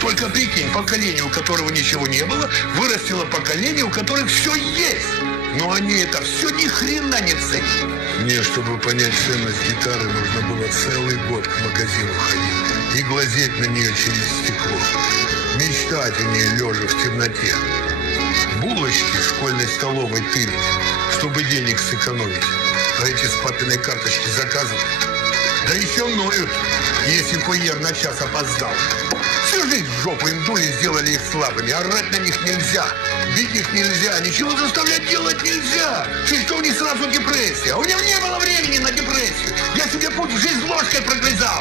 только прикинь, поколение, у которого ничего не было, вырастило поколение, у которых все есть. Но они это все ни хрена не ценят. Мне, чтобы понять ценность гитары, нужно было целый год к магазину ходить и глазеть на нее через стекло. Мечтать о ней лежа в темноте. Булочки в школьной столовой тырить, чтобы денег сэкономить. А эти с папиной карточки заказывать. Да еще ноют, если курьер на час опоздал. Всю жизнь в жопу им дули, сделали их слабыми. Орать на них нельзя, бить их нельзя, ничего заставлять делать нельзя. Что у них сразу депрессия. А у него не было времени на депрессию. Я себе путь в жизнь ложкой прогрызал.